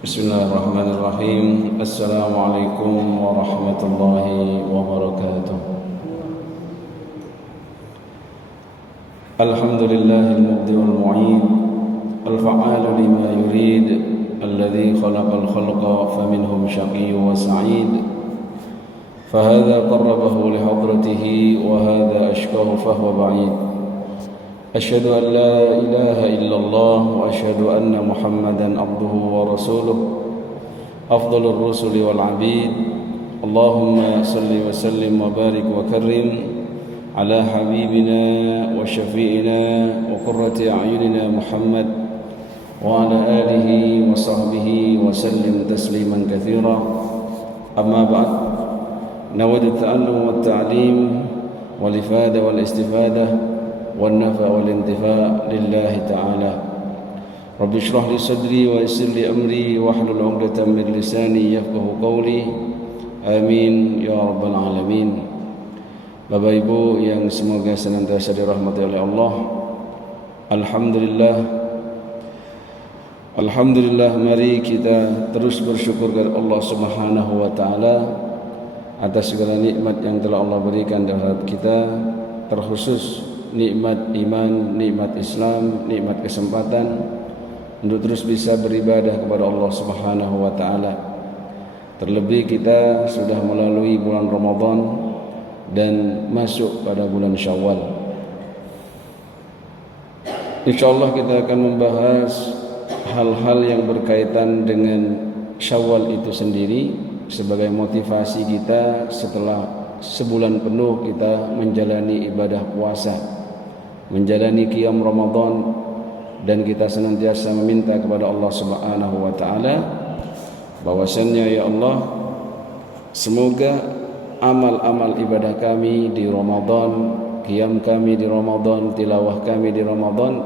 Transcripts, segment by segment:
Bismillahirrahmanirrahim. Assalamualaikum warahmatullahi wabarakatuh. Alhamdulillahil mubdi wal mu'id, al-fa'alu lima yurid, alladhi khalaqal khalqa faminhum syaqiyyu wa sa'id. Fahadha qarrabahu lihadratihi wa hadha ashkahu fahuwa ba'id. Asyhadu an la ilaha illallah wa asyhadu anna Muhammadan abduhu wa rasuluh afdhalur rusuli wal abid. Allahumma salli wa sallim wa barik wa karrim ala habibina wa syafi'ina wa qurrati a'yunina Muhammad wa ala alihi wa sahbihi wa sallim tasliman katsira. Amma ba'd, nawaitu at-ta'allum wa at-ta'lim wal ifada wal istifadah والنفع والانتفاع لله تعالى. رب اشرح لي صدري ويسر لي أمري واحلل عقدة من لساني يفقهوا قولي. Amin ya rabbal alamin. Bapak Ibu yang semoga senantiasa dirahmati oleh Allah, Alhamdulillah, mari kita terus bersyukur kepada Allah Subhanahu wa taala atas segala nikmat yang telah Allah berikan terhadap kita, terkhusus nikmat iman, nikmat Islam, nikmat kesempatan untuk terus bisa beribadah kepada Allah Subhanahu wa taala. Terlebih kita sudah melalui bulan Ramadan dan masuk pada bulan Syawal. Insyaallah kita akan membahas hal-hal yang berkaitan dengan Syawal itu sendiri sebagai motivasi kita setelah sebulan penuh kita menjalani ibadah puasa, menjalani qiyam Ramadan, dan kita senantiasa meminta kepada Allah Subhanahu wa taala bahwasannya ya Allah, semoga amal-amal ibadah kami di Ramadan, qiyam kami di Ramadan, tilawah kami di Ramadan,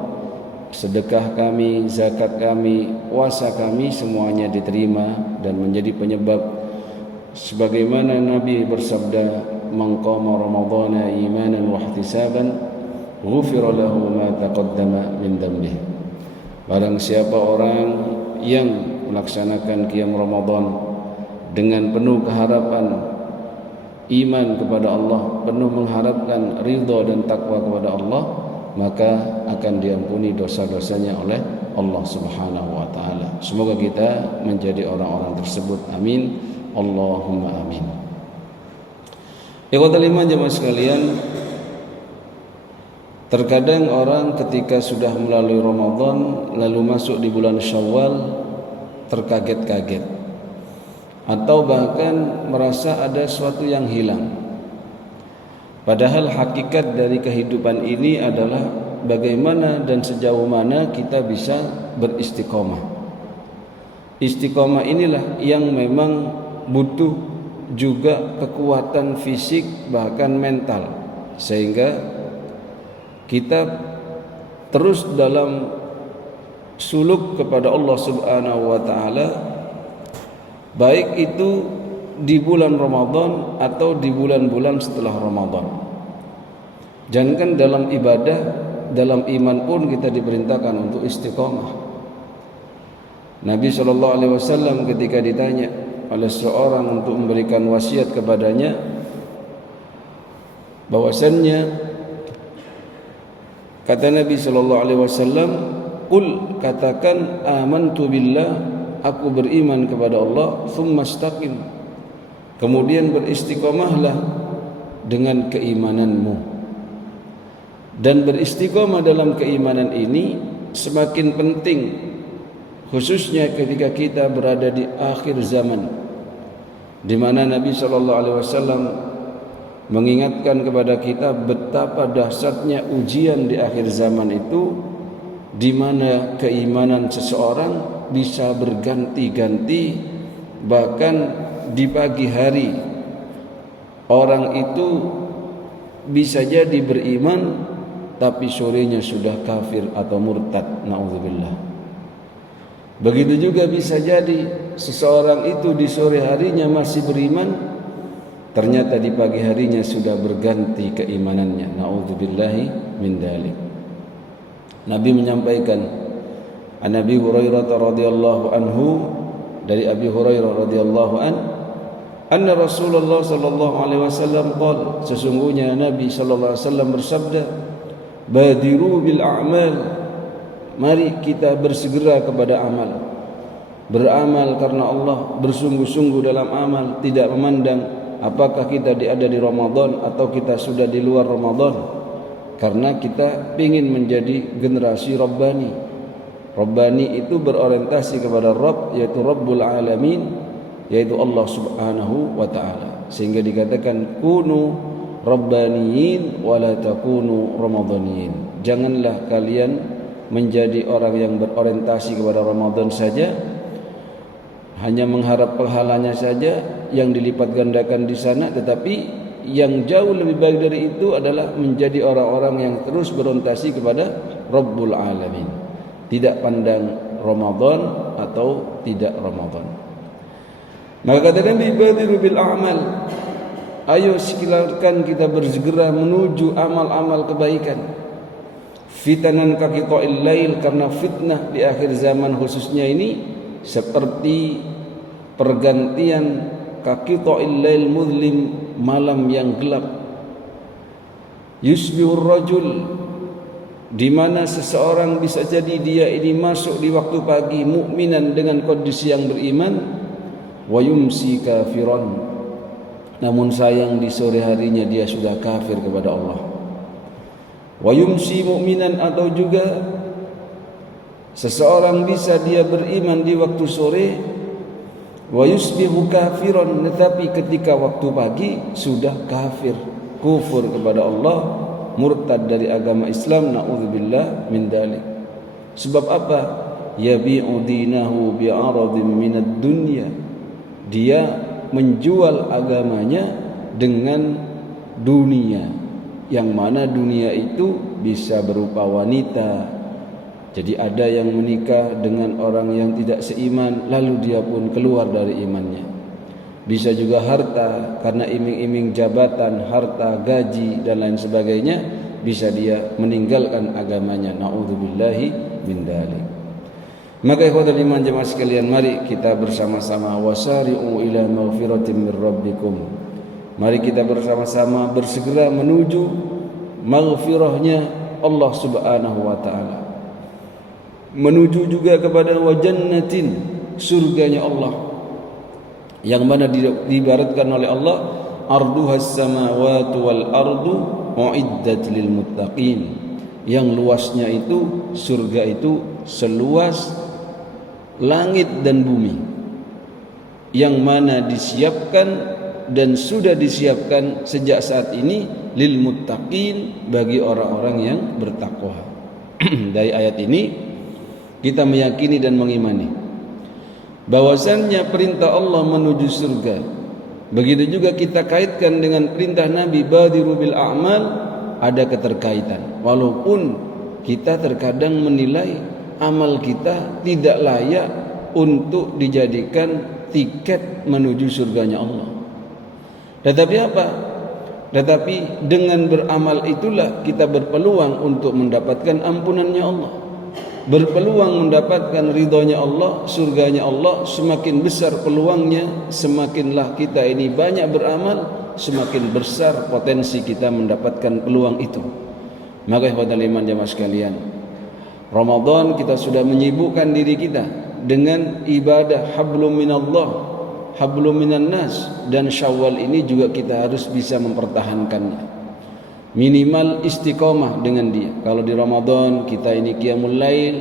sedekah kami, zakat kami, puasa kami semuanya diterima dan menjadi penyebab sebagaimana Nabi bersabda, "Man qama ramadhana imanan wa ihtisaban ghufira lahu ma taqaddama min dhanbihi." Barang siapa orang yang melaksanakan qiyam Ramadan dengan penuh keharapan iman kepada Allah, penuh mengharapkan ridha dan takwa kepada Allah, maka akan diampuni dosa-dosanya oleh Allah Subhanahu wa taala. Semoga kita menjadi orang-orang tersebut. Amin. Allahumma amin. Ikhwatal iman jemaah sekalian, terkadang orang ketika sudah melalui Ramadan lalu masuk di bulan Syawal terkaget-kaget atau bahkan merasa ada sesuatu yang hilang. Padahal hakikat dari kehidupan ini adalah bagaimana dan sejauh mana kita bisa beristiqomah. Istiqomah inilah yang memang butuh juga kekuatan fisik bahkan mental, sehingga kita terus dalam suluk kepada Allah Subhanahu wa taala, baik itu di bulan Ramadan atau di bulan-bulan setelah Ramadan. Jangankan dalam ibadah, dalam iman pun kita diperintahkan untuk istiqomah. Nabi SAW ketika ditanya oleh seorang untuk memberikan wasiat kepadanya, bahwasannya kata Nabi SAW, "Qul, katakan, amantu billah, aku beriman kepada Allah, tsumma istaqim, kemudian beristiqomahlah dengan keimananmu." Dan beristiqomah dalam keimanan ini semakin penting, khususnya ketika kita berada di akhir zaman, di mana Nabi SAW mengingatkan kepada kita betapa dahsyatnya ujian di akhir zaman itu, di mana keimanan seseorang bisa berganti-ganti. Bahkan di pagi hari orang itu bisa jadi beriman, tapi sorenya sudah kafir atau murtad, na'udzubillah. Begitu juga bisa jadi seseorang itu di sore harinya masih beriman, ternyata di pagi harinya sudah berganti keimanannya, na'udzubillahi min dzalik. Nabi menyampaikan, An Nabi Hurairah radhiyallahu anhu, dari Abi Hurairah radhiyallahu anna Rasulullah sallallahu alaihi wasallam qala, sesungguhnya Nabi sallallahu alaihi wasallam bersabda, badiru bil a'mal, mari kita bersegera kepada amal. Beramal karena Allah, bersungguh-sungguh dalam amal, tidak memandang apakah kita ada di Ramadan atau kita sudah di luar Ramadan, karena kita ingin menjadi generasi Rabbani. Rabbani itu berorientasi kepada Rabb, yaitu Rabbul Alamin, yaitu Allah subhanahu wa ta'ala. Sehingga dikatakan kunu Rabbaniyin wa la takunu Ramadaniyin. Janganlah kalian menjadi orang yang berorientasi kepada Ramadan saja, hanya mengharap pahalanya saja yang dilipat gandakan di sana, tetapi yang jauh lebih baik dari itu adalah menjadi orang-orang yang terus berorientasi kepada Rabbul Alamin. Tidak pandang Ramadan atau tidak Ramadan. Maka kata Nabi, badiru bil a'mal, ayo silakan kita bersegera menuju amal-amal kebaikan. Fitanan ka qita'il lail, karena fitnah di akhir zaman khususnya ini seperti pergantian ka qita'il lail muzlim, malam yang gelap. Yusbihur rajul, di mana seseorang bisa jadi dia ini masuk di waktu pagi mukminan dengan kondisi yang beriman, wa yumsi kafiran, namun sayang di sore harinya dia sudah kafir kepada Allah. Wa yumsi mukminan, atau juga seseorang bisa dia beriman di waktu sore, wa yusbihu kafiran, tetapi ketika waktu pagi sudah kafir, kufur kepada Allah, murtad dari agama Islam, na'udzubillah min dzalik. Sebab apa? Yabi'u dinahu bi'aradin minad dunya, dia menjual agamanya dengan dunia, yang mana dunia itu bisa berupa wanita. Jadi ada yang menikah dengan orang yang tidak seiman, lalu dia pun keluar dari imannya. Bisa juga harta, karena iming-iming jabatan, harta, gaji dan lain sebagainya, bisa dia meninggalkan agamanya. Na'udzubillahi min dzalik. Maka ikhwatul iman jemaah sekalian, mari kita bersama-sama wasari'u ila maghfiratin min rabbikum. Mari kita bersama-sama bersegera menuju maghfirahnya Allah subhanahu wa ta'ala, menuju juga kepada wajannatin, surganya Allah, yang mana diibaratkan oleh Allah, arduhas samawati wal ardu uiddat lil muttaqin, yang luasnya itu, surga itu seluas langit dan bumi, yang mana disiapkan dan sudah disiapkan sejak saat ini lil muttaqin, bagi orang-orang yang bertakwa. Dari ayat ini kita meyakini dan mengimani bahwasannya perintah Allah menuju surga. Begitu juga kita kaitkan dengan perintah Nabi badiru bil a'mal, ada keterkaitan. Walaupun kita terkadang menilai amal kita tidak layak untuk dijadikan tiket menuju surganya Allah. Tetapi apa? Tetapi dengan beramal itulah kita berpeluang untuk mendapatkan ampunannya Allah, berpeluang mendapatkan ridhonya Allah, surganya Allah. Semakin besar peluangnya, semakinlah kita ini banyak beramal, semakin besar potensi kita mendapatkan peluang itu. Maka ikhwatul iman jemaah sekalian, Ramadan kita sudah menyibukkan diri kita dengan ibadah hablum minallah, hablum minan nas, dan Syawal ini juga kita harus bisa mempertahankannya. Minimal istiqomah dengan dia. Kalau di Ramadan kita ini qiyamul lail,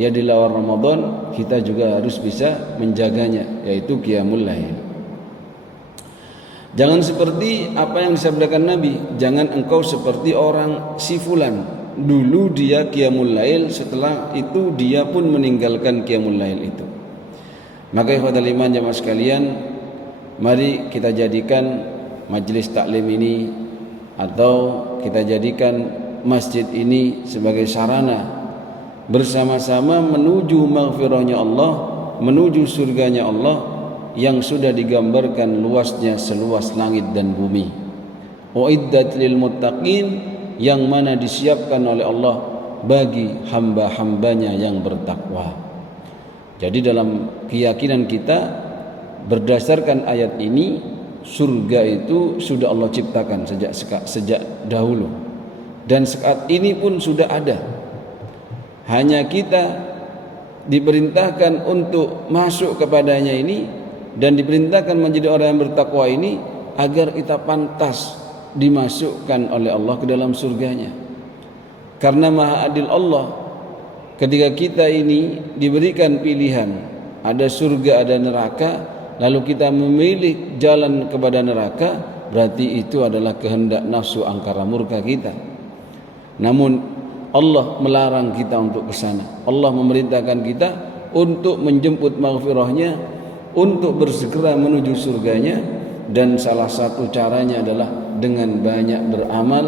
ya di luar Ramadan kita juga harus bisa menjaganya, yaitu qiyamul lail. Jangan seperti apa yang disabdakan Nabi, jangan engkau seperti orang si fulan, dulu dia qiyamul lail, setelah itu dia pun meninggalkan qiyamul lail itu. Maka ikhwatul iman jemaah sekalian, mari kita jadikan majelis taklim ini atau kita jadikan masjid ini sebagai sarana bersama-sama menuju maghfirahnya Allah, menuju surganya Allah yang sudah digambarkan luasnya seluas langit dan bumi. Uiddat lil muttaqin, yang mana disiapkan oleh Allah bagi hamba-hambanya yang bertakwa. Jadi dalam keyakinan kita berdasarkan ayat ini, surga itu sudah Allah ciptakan sejak dahulu, dan saat ini pun sudah ada. Hanya kita diperintahkan untuk masuk kepadanya ini, dan diperintahkan menjadi orang yang bertakwa ini agar kita pantas dimasukkan oleh Allah ke dalam surganya. Karena Maha Adil Allah, ketika kita ini diberikan pilihan, ada surga ada neraka, lalu kita memilih jalan kepada neraka, berarti itu adalah kehendak nafsu angkara murka kita. Namun Allah melarang kita untuk ke sana. Allah memerintahkan kita untuk menjemput maghfirahnya, untuk bersegera menuju surganya, dan salah satu caranya adalah dengan banyak beramal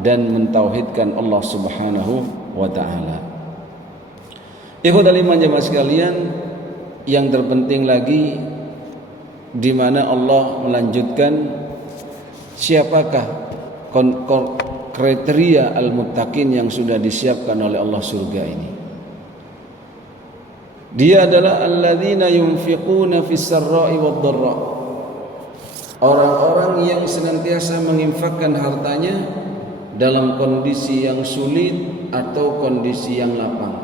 dan mentauhidkan Allah Subhanahu wa taala. Ikhwatal iman jemaah sekalian, yang terpenting lagi di mana Allah melanjutkan siapakah kriteria al-muttaqin yang sudah disiapkan oleh Allah surga ini. Dia adalah alladzina yunfiquna fis sarra'i wad dharra. Orang-orang yang senantiasa menginfakkan hartanya dalam kondisi yang sulit atau kondisi yang lapang,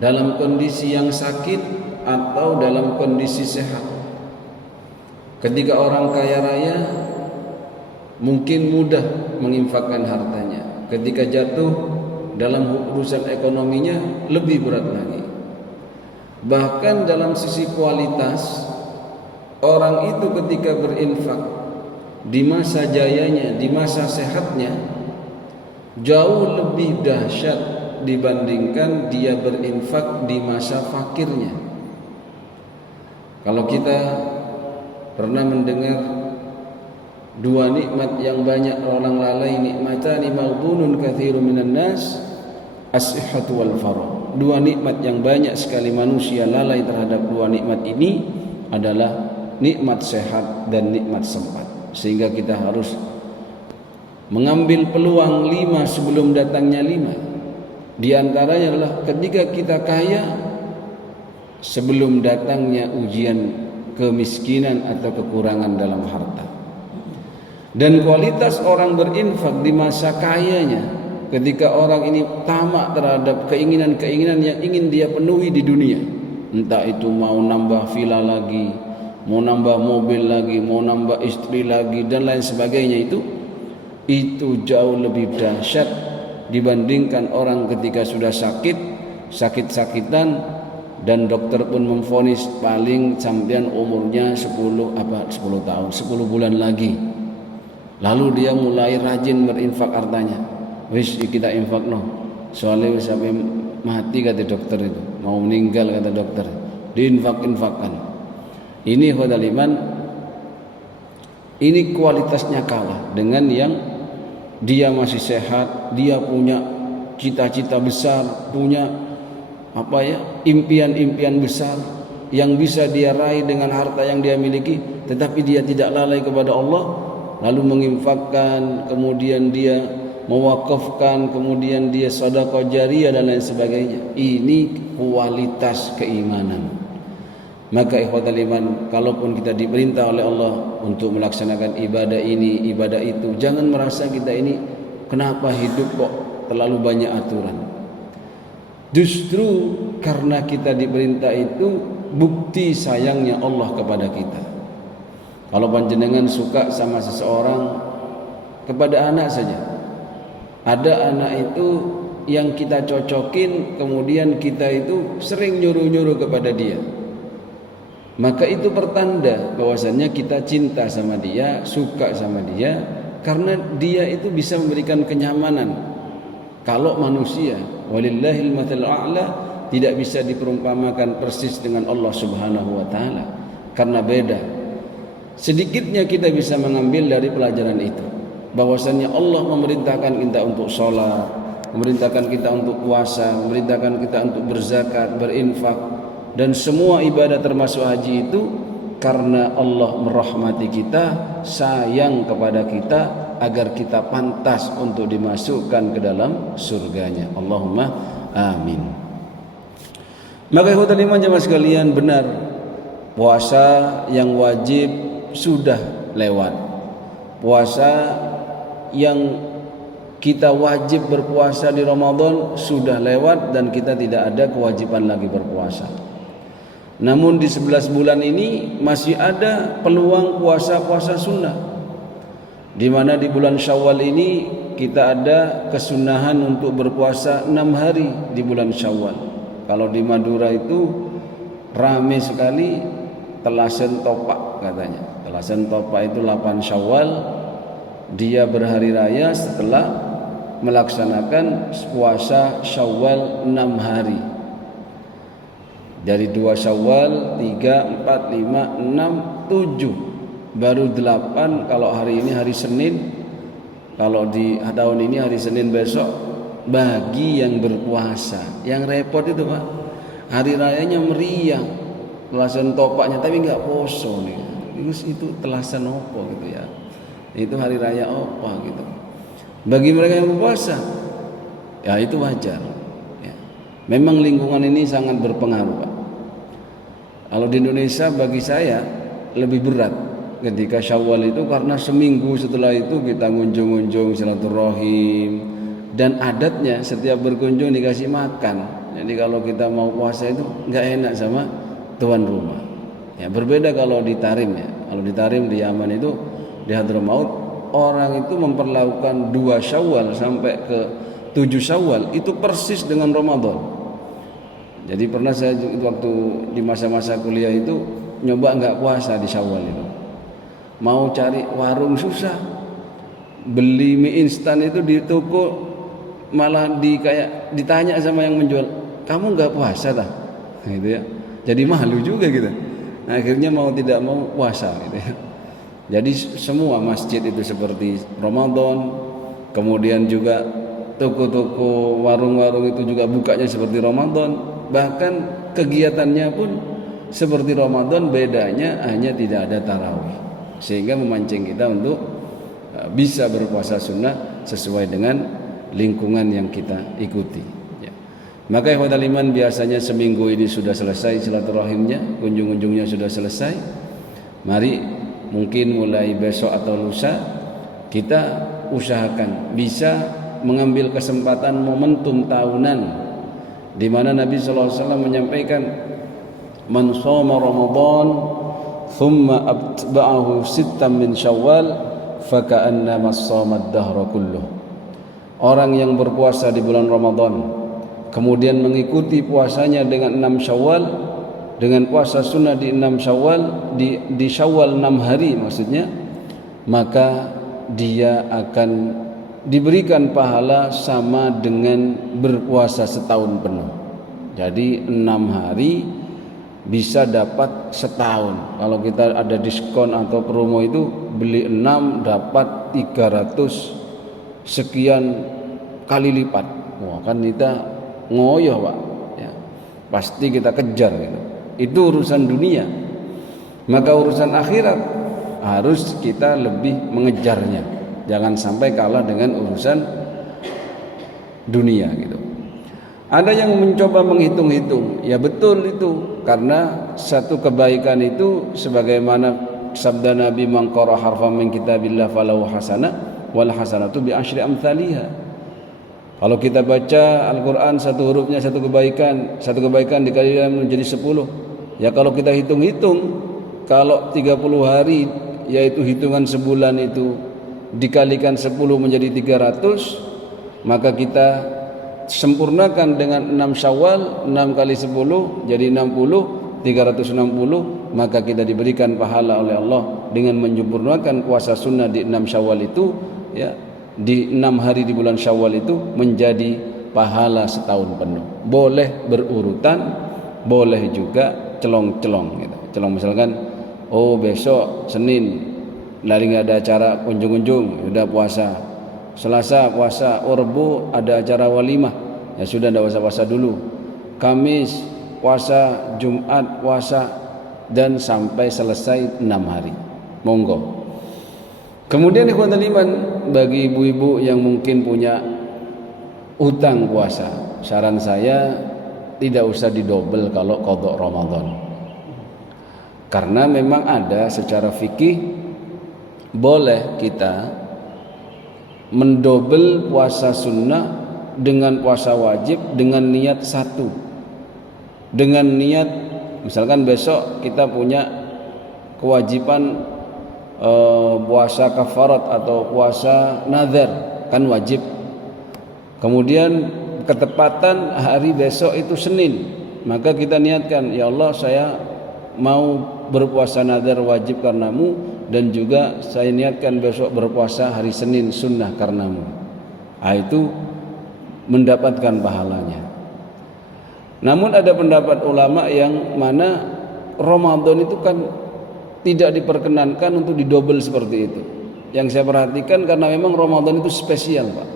dalam kondisi yang sakit atau dalam kondisi sehat. Ketika orang kaya raya mungkin mudah menginfakkan hartanya, ketika jatuh dalam urusan ekonominya lebih berat lagi. Bahkan dalam sisi kualitas, orang itu ketika berinfak di masa jayanya, di masa sehatnya, jauh lebih dahsyat dibandingkan dia berinfak di masa fakirnya. Kalau kita pernah mendengar dua nikmat yang banyak orang lalai, nikmatani maghdunun katsirun minan nas, as-sihhatu wal faragh. Dua nikmat yang banyak sekali manusia lalai terhadap dua nikmat ini adalah nikmat sehat dan nikmat sempat. Sehingga kita harus mengambil peluang 5 sebelum datangnya 5. Di antaranya adalah ketika kita kaya sebelum datangnya ujian kemiskinan atau kekurangan dalam harta. Dan kualitas orang berinfak di masa kayanya, ketika orang ini tamak terhadap keinginan-keinginan yang ingin dia penuhi di dunia, entah itu mau nambah villa lagi, mau nambah mobil lagi, mau nambah istri lagi, dan lain sebagainya, itu jauh lebih dahsyat dibandingkan orang ketika sudah sakit-sakitan dan dokter pun memvonis paling sampean umurnya 10 tahun, 10 bulan lagi. Lalu dia mulai rajin berinfak hartanya. Wis kita infak no, soalnya sampai mati kata dokter itu, mau meninggal kata dokter, diinfak-infakkan. Ini khadal iman, ini kualitasnya kalah dengan yang dia masih sehat, dia punya cita-cita besar, punya impian-impian besar yang bisa dia raih dengan harta yang dia miliki, tetapi dia tidak lalai kepada Allah, lalu menginfakkan, kemudian dia mewakafkan, kemudian dia sedekah jariyah dan lain sebagainya. Ini kualitas keimanan. Maka ikhwatal iman, kalaupun kita diperintah oleh Allah untuk melaksanakan ibadah ini, ibadah itu, jangan merasa kita ini kenapa hidup kok terlalu banyak aturan. Justru karena kita diperintah itu bukti sayangnya Allah kepada kita. Kalau panjenengan suka sama seseorang, kepada anak saja, ada anak itu yang kita cocokin, kemudian kita itu sering nyuruh-nyuruh kepada dia, maka itu pertanda bahwasannya kita cinta sama dia, suka sama dia, karena dia itu bisa memberikan kenyamanan. Kalau manusia, walillahil matsalul a'la, tidak bisa diperumpamakan persis dengan Allah Subhanahu wa taala, karena beda. Sedikitnya kita bisa mengambil dari pelajaran itu, bahwasannya Allah memerintahkan kita untuk sholat, memerintahkan kita untuk puasa, memerintahkan kita untuk berzakat, berinfak, dan semua ibadah termasuk haji itu karena Allah merahmati kita, sayang kepada kita, agar kita pantas untuk dimasukkan ke dalam surganya. Allahumma amin. Maka ikhwatul iman jemaah sekalian, benar puasa yang wajib sudah lewat. Puasa yang kita wajib berpuasa di Ramadan sudah lewat dan kita tidak ada kewajiban lagi berpuasa. Namun di 11 bulan ini masih ada peluang puasa-puasa sunnah, di mana di bulan Syawal ini kita ada kesunahan untuk berpuasa 6 hari di bulan Syawal. Kalau di Madura itu rame sekali Telasen Topak katanya. Telasen Topak itu 8 Syawal, dia berhari raya setelah melaksanakan puasa Syawal 6 hari. Dari 2 Syawal, 3, 4, 5, 6, 7, baru 8 kalau hari ini hari Senin. Kalau di tahun ini hari Senin besok bagi yang berpuasa. Yang repot itu Pak, hari rayanya meriah, telasan topaknya tapi nggak poso nih. Itu telasan apa gitu ya, itu hari raya apa gitu. Bagi mereka yang berpuasa ya itu wajar ya. Memang lingkungan ini sangat berpengaruh Pak. Kalau di Indonesia bagi saya lebih berat ketika Syawal itu, karena seminggu setelah itu kita ngunjung-ngunjung silaturahim, dan adatnya setiap berkunjung dikasih makan. Jadi kalau kita mau puasa itu nggak enak sama tuan rumah. Ya berbeda kalau di Tarim ya. Kalau di Tarim di Yaman itu, di Hadramaut, orang itu memperlakukan 2 Syawal sampai ke 7 Syawal itu persis dengan Ramadan. Jadi pernah saya waktu di masa-masa kuliah itu nyoba nggak puasa di Syawal itu. Mau cari warung susah. Beli mie instan itu di toko malah kayak ditanya sama yang menjual, kamu nggak puasa dah, gitu ya. Jadi malu juga gitu. Nah, akhirnya mau tidak mau puasa, gitu ya. Jadi semua masjid itu seperti Ramadan, kemudian juga toko-toko, warung-warung itu juga bukanya seperti Ramadan, bahkan kegiatannya pun seperti Ramadan, bedanya hanya tidak ada tarawih, sehingga memancing kita untuk bisa berpuasa sunnah sesuai dengan lingkungan yang kita ikuti ya. Maka ikhwatal iman, biasanya seminggu ini sudah selesai silaturahimnya, kunjung-kunjungnya sudah selesai. Mari mungkin mulai besok atau lusa kita usahakan bisa mengambil kesempatan momentum tahunan, di mana Nabi SAW menyampaikan, man shoma Ramadan thumma atba'ahu sittan min Syawal faka'annama shoma ad-dahra kulluh. Orang yang berpuasa di bulan Ramadan kemudian mengikuti puasanya dengan 6 Syawal, dengan puasa sunnah di 6 Syawal, di Syawal 6 hari maksudnya, maka dia akan diberikan pahala sama dengan berpuasa setahun penuh. Jadi 6 hari bisa dapat setahun. Kalau kita ada diskon atau promo itu beli 6 dapat 300 sekian kali lipat. Wah, kan kita ngoyo Pak ya. Pasti kita kejar gitu. Itu urusan dunia. Maka urusan akhirat harus kita lebih mengejarnya. Jangan sampai kalah dengan urusan dunia gitu. Ada yang mencoba menghitung-hitung. Ya betul itu, karena satu kebaikan itu sebagaimana sabda Nabi, man qara harfan min kitabillah falahu hasanah wal hasanatu bi asyri amthaliha. Kalau kita baca Al-Qur'an satu hurufnya satu kebaikan dikalikan menjadi 10. Ya kalau kita hitung-hitung, kalau 30 hari yaitu hitungan sebulan itu dikalikan 10 menjadi 300, maka kita sempurnakan dengan 6 Syawal, 6 kali 10 jadi 60, 360, maka kita diberikan pahala oleh Allah dengan menyempurnakan puasa sunnah di 6 Syawal itu ya, di 6 hari di bulan Syawal itu menjadi pahala setahun penuh. Boleh berurutan, boleh juga celong-celong gitu. Celong misalkan, oh besok Senin lari nggak ada acara kunjung-kunjung, udah puasa. Selasa puasa, oh Rebo ada acara walimah, ya sudah nggak usah puasa dulu. Kamis puasa, Jumat puasa, dan sampai selesai 6 hari. Monggo. Kemudian ikhwatul iman, bagi ibu-ibu yang mungkin punya utang puasa, saran saya tidak usah didobel kalau qadha Ramadan. Karena memang ada secara fikih boleh kita mendobel puasa sunnah dengan puasa wajib dengan niat satu. Dengan niat misalkan besok kita punya kewajiban puasa kafarat atau puasa nazar, kan wajib. Kemudian ketepatan hari besok itu Senin, maka kita niatkan, ya Allah saya mau berpuasa nazar wajib karenamu, dan juga saya niatkan besok berpuasa hari Senin sunnah karenamu. Itu mendapatkan pahalanya. Namun ada pendapat ulama yang mana Ramadan itu kan tidak diperkenankan untuk didobel seperti itu. Yang saya perhatikan karena memang Ramadan itu spesial, Pak.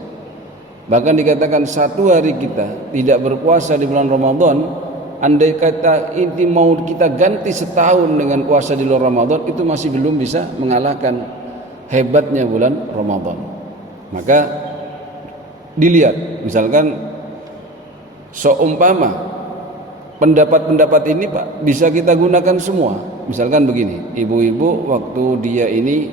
Bahkan dikatakan satu hari kita tidak berpuasa di bulan Ramadan, andai kata ini mau kita ganti setahun dengan puasa di luar Ramadan, itu masih belum bisa mengalahkan hebatnya bulan Ramadan. Maka dilihat, misalkan seumpama pendapat-pendapat ini Pak bisa kita gunakan semua. Misalkan begini, ibu-ibu waktu dia ini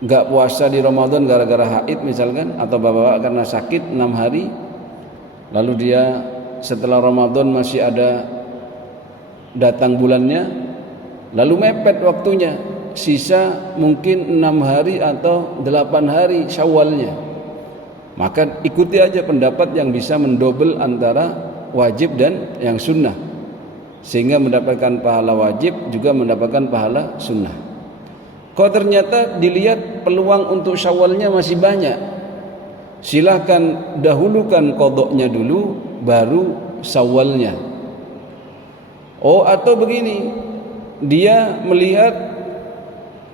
nggak puasa di Ramadan gara-gara haid misalkan, atau bapak karena sakit 6 hari, lalu dia setelah Ramadan masih ada datang bulannya, lalu mepet waktunya, sisa mungkin 6 hari atau 8 hari Syawalnya, maka ikuti aja pendapat yang bisa mendobel antara wajib dan yang sunnah, sehingga mendapatkan pahala wajib juga mendapatkan pahala sunnah. Kalau ternyata dilihat peluang untuk Syawalnya masih banyak, silahkan dahulukan qadhanya dulu baru Syawalnya. Atau begini, dia melihat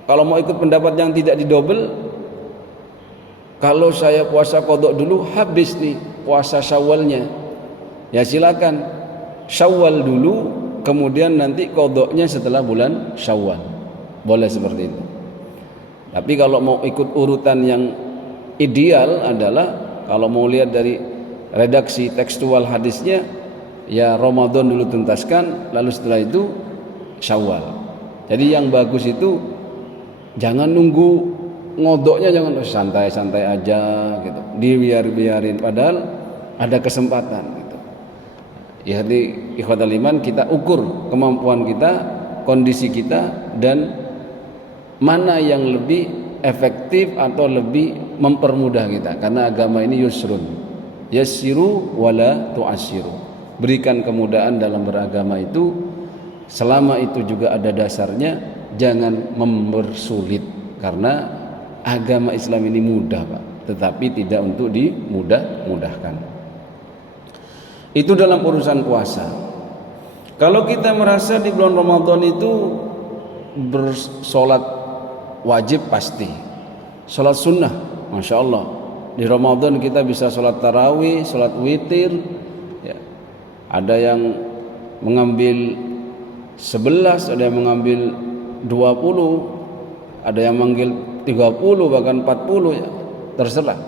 kalau mau ikut pendapat yang tidak didobel, kalau saya puasa qadha dulu habis nih puasa Syawalnya, ya silakan Syawal dulu, kemudian nanti qadhanya setelah bulan Syawal. Boleh seperti itu. Tapi kalau mau ikut urutan yang ideal adalah, kalau mau lihat dari redaksi tekstual hadisnya, ya Ramadan dulu tuntaskan, lalu setelah itu Syawal. Jadi yang bagus itu jangan nunggu ngodoknya, jangan santai-santai aja gitu, dibiarin padahal ada kesempatan gitu. Ya, di ikhwatal iman kita ukur kemampuan kita, kondisi kita, dan mana yang lebih efektif atau lebih mempermudah kita, karena agama ini yusrun, yassiru wala tu'assiru. Berikan kemudahan dalam beragama itu, selama itu juga ada dasarnya, jangan mempersulit, karena agama Islam ini mudah Pak, tetapi tidak untuk dimudah-mudahkan. Itu dalam urusan puasa. Kalau kita merasa di bulan Ramadan itu bersolat wajib pasti, sholat sunnah, Masya Allah, di Ramadan kita bisa sholat tarawih, sholat witir ya. Ada yang mengambil 11, ada yang mengambil 20, ada yang mengambil 30, bahkan 40 ya, terserah,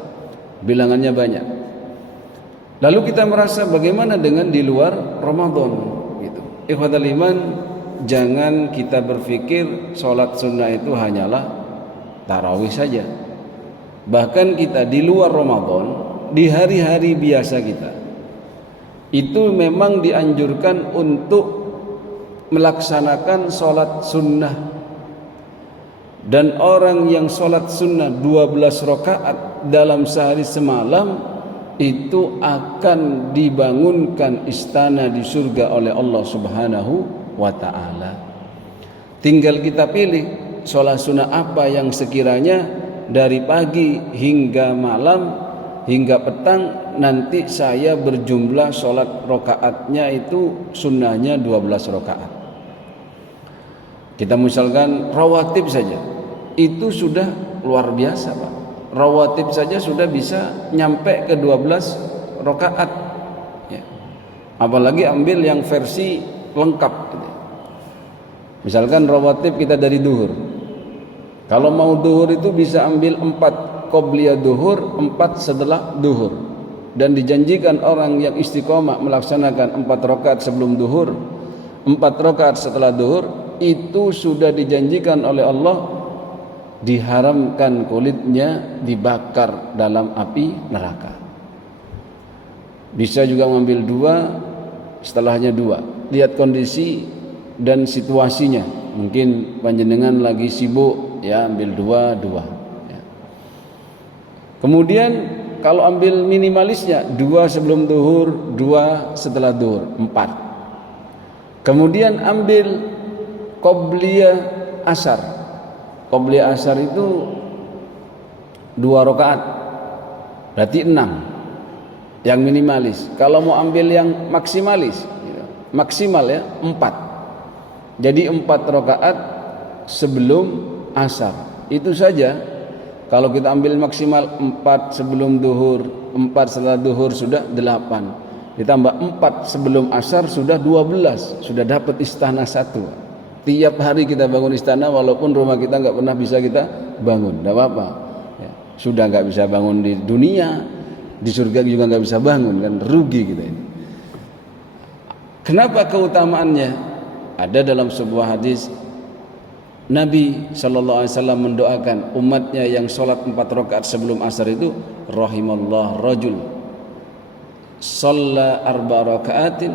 bilangannya banyak. Lalu kita merasa bagaimana dengan di luar Ramadan gitu. Ikhwatal iman, jangan kita berpikir sholat sunnah itu hanyalah tarawih saja. Bahkan kita di luar Ramadan, di hari-hari biasa kita, itu memang dianjurkan untuk melaksanakan sholat sunnah. Dan orang yang sholat sunnah 12 rakaat dalam sehari semalam, itu akan dibangunkan istana di surga oleh Allah Subhanahu wa ta'ala. Tinggal kita pilih sholat sunnah apa yang sekiranya dari pagi hingga malam hingga petang nanti saya berjumlah sholat rokaatnya itu sunnahnya 12 rokaat. Kita misalkan rawatib saja, itu sudah luar biasa Pak. Rawatib saja sudah bisa nyampe ke 12 rokaat ya. Apalagi ambil yang versi lengkap. Misalkan rawatib kita dari duhur, kalau mau duhur itu bisa ambil 4 qobliyah duhur, 4 setelah duhur, dan dijanjikan orang yang istiqomah melaksanakan 4 rakaat sebelum duhur, 4 rakaat setelah duhur, itu sudah dijanjikan oleh Allah diharamkan kulitnya dibakar dalam api neraka. Bisa juga mengambil 2, setelahnya 2. Lihat kondisi dan situasinya. Mungkin panjenengan lagi sibuk, ya ambil 2 ya. Kemudian kalau ambil minimalisnya 2 sebelum duhur, 2 setelah duhur, 4. Kemudian ambil qobliyah asar. Qobliyah asar itu 2 rakaat, berarti 6 yang minimalis. Kalau mau ambil yang maksimalis, maksimal ya 4. Jadi 4 rakaat sebelum asar. Itu saja. Kalau kita ambil maksimal 4 sebelum duhur, 4 setelah duhur sudah 8. Ditambah 4 sebelum asar sudah 12. Sudah dapat istana 1. Tiap hari kita bangun istana, walaupun rumah kita nggak pernah bisa kita bangun, tidak apa-apa. Ya, sudah nggak bisa bangun di dunia, di surga juga nggak bisa bangun, kan rugi kita ini. Kenapa keutamaannya? Ada dalam sebuah hadis Nabi sallallahu alaihi wasallam mendoakan umatnya yang sholat 4 rakaat sebelum asar itu, rahimallah rajul shalla 4 rakaatin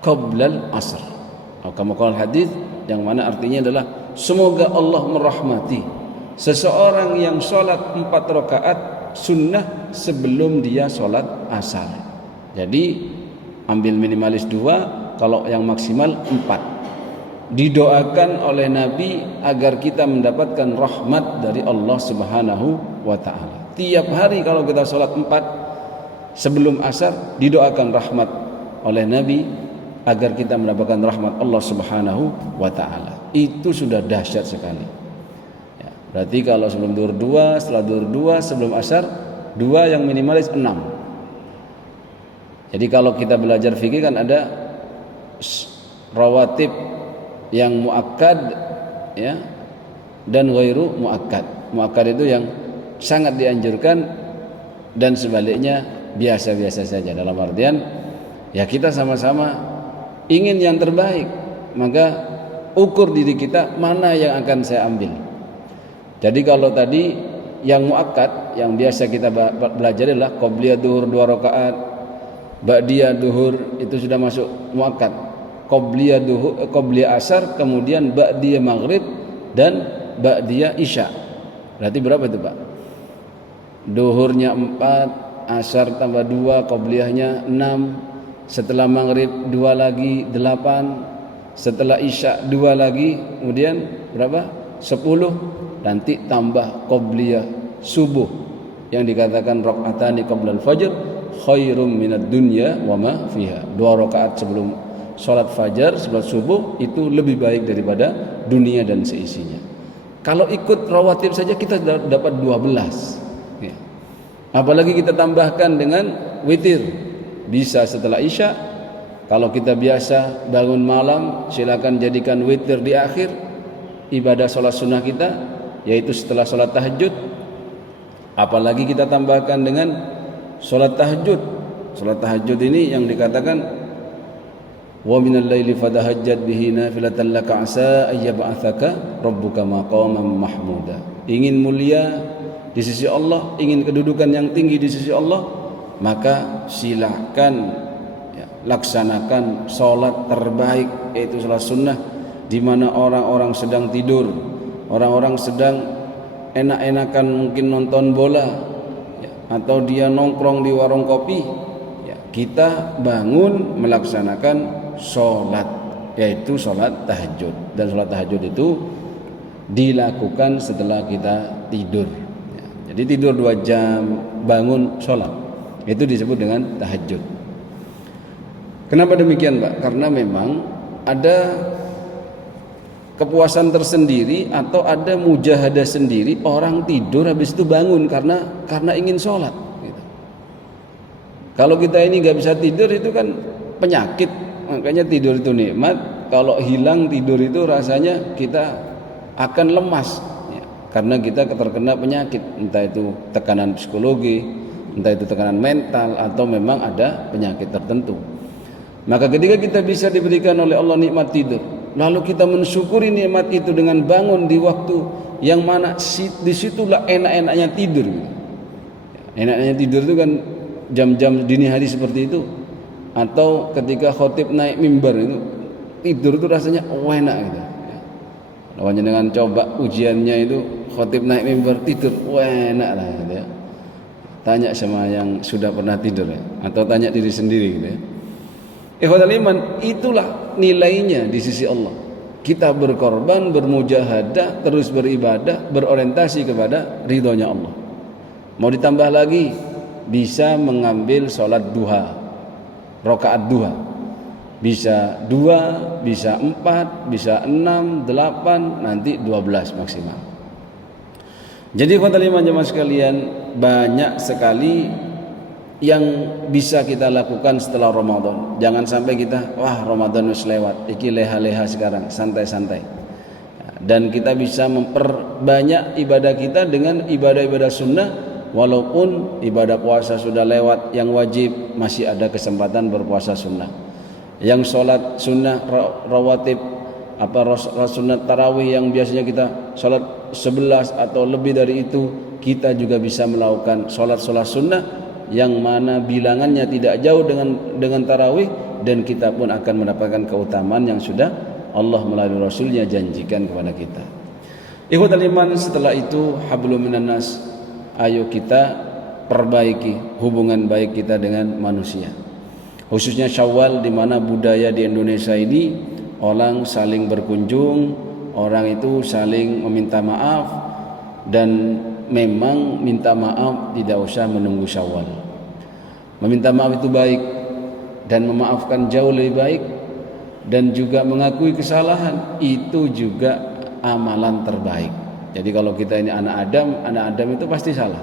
qablal asr. Kama qala hadis, yang mana artinya adalah semoga Allah merahmati seseorang yang sholat 4 rakaat sunnah sebelum dia sholat asar. Jadi ambil minimalis 2, kalau yang maksimal 4. Didoakan oleh Nabi agar kita mendapatkan rahmat dari Allah Subhanahu wa ta'ala. Tiap hari kalau kita sholat 4 sebelum asar, didoakan rahmat oleh Nabi agar kita mendapatkan rahmat Allah Subhanahu wa ta'ala. Itu sudah dahsyat sekali ya, berarti kalau sebelum duhur 2, setelah duhur 2, sebelum asar 2, yang minimalis 6. Jadi kalau kita belajar fikih kan ada rawatib yang muakkad ya, dan ghairu muakkad. Muakkad itu yang sangat dianjurkan dan sebaliknya biasa-biasa saja. Dalam artian ya kita sama-sama ingin yang terbaik, maka ukur diri kita mana yang akan saya ambil. Jadi kalau tadi yang muakkad yang biasa kita belajar adalah qobliyah duhur 2 rakaat, ba'diyah duhur, itu sudah masuk muakkad. Qobliyah asar, kemudian ba'diyah maghrib dan ba'diyah isya. Berarti berapa itu Pak? Duhurnya 4, asar tambah 2, qobliyahnya 6, setelah maghrib 2 lagi 8, setelah isya 2 lagi, kemudian berapa? 10. Nanti tambah qobliyah subuh yang dikatakan rakaatani qoblal fajr khairum minad dunya wa ma fiha. 2 rakaat sebelum sholat fajar, sholat subuh itu lebih baik daripada dunia dan seisinya. Kalau ikut rawatib saja kita dapat 12 ya. Apalagi kita tambahkan dengan witir, bisa setelah isya. Kalau kita biasa bangun malam, silakan jadikan witir di akhir ibadah sholat sunnah kita, yaitu setelah sholat tahajud. Apalagi kita tambahkan dengan sholat tahajud. Sholat tahajud ini yang dikatakan wa minal laili fatahajjad bihi nafilatan laka asa ayyab'atsaka rabbuka maqaman mahmuda. Ingin mulia di sisi Allah, ingin kedudukan yang tinggi di sisi Allah, maka silakan ya, laksanakan sholat terbaik, yaitu sholat sunnah, di mana orang-orang sedang tidur, orang-orang sedang enak-enakan mungkin nonton bola ya, atau dia nongkrong di warung kopi ya, kita bangun melaksanakan sholat, yaitu sholat tahajud. Dan sholat tahajud itu dilakukan setelah kita tidur ya. Jadi tidur 2 jam, bangun sholat, itu disebut dengan tahajud. Kenapa demikian Pak? Karena memang ada kepuasan tersendiri atau ada mujahadah sendiri, orang tidur habis itu bangun karena ingin sholat gitu. Kalau kita ini nggak bisa tidur itu kan penyakit. Makanya tidur itu nikmat. Kalau hilang tidur itu rasanya kita akan lemas ya, karena kita terkena penyakit, entah itu tekanan psikologi, entah itu tekanan mental atau memang ada penyakit tertentu. Maka ketika kita bisa diberikan oleh Allah nikmat tidur, lalu kita mensyukuri nikmat itu dengan bangun di waktu yang mana disitulah enak-enaknya tidur. Enak-enaknya tidur itu kan jam-jam dini hari seperti itu, atau ketika khotib naik mimbar itu tidur itu rasanya enak gitu. Lawannya dengan coba ujiannya itu khotib naik mimbar tidur enak lah gitu ya. Tanya sama yang sudah pernah tidur ya, atau tanya diri sendiri gitu ya. Ikhwatul iman, itulah nilainya di sisi Allah. Kita berkorban, bermujahadah, terus beribadah, berorientasi kepada ridhonya Allah. Mau ditambah lagi, bisa mengambil sholat duha, rakaat duha. Bisa 2, bisa 4, bisa 6, 8, nanti 12 maksimal. Jadi ikhwatul iman jemaah sekalian, banyak sekali yang bisa kita lakukan setelah Ramadan. Jangan sampai kita, wah Ramadan sudah lewat, iki leha-leha sekarang, santai-santai. Dan kita bisa memperbanyak ibadah kita dengan ibadah-ibadah sunnah. Walaupun ibadah puasa sudah lewat, yang wajib masih ada kesempatan berpuasa sunnah. Yang sholat sunnah rawatib, sunat tarawih yang biasanya kita sholat 11 atau lebih dari itu, kita juga bisa melakukan sholat sunnah yang mana bilangannya tidak jauh dengan tarawih, dan kita pun akan mendapatkan keutamaan yang sudah Allah melalui Rasulnya janjikan kepada kita. Ikhwatul iman, setelah itu hablum minan nas, ayo kita perbaiki hubungan baik kita dengan manusia, khususnya Syawal, di mana budaya di Indonesia ini orang saling berkunjung, orang itu saling meminta maaf, dan memang minta maaf tidak usah menunggu Syawal. Meminta maaf itu baik, dan memaafkan jauh lebih baik, dan juga mengakui kesalahan itu juga amalan terbaik. Jadi kalau kita ini anak Adam itu pasti salah,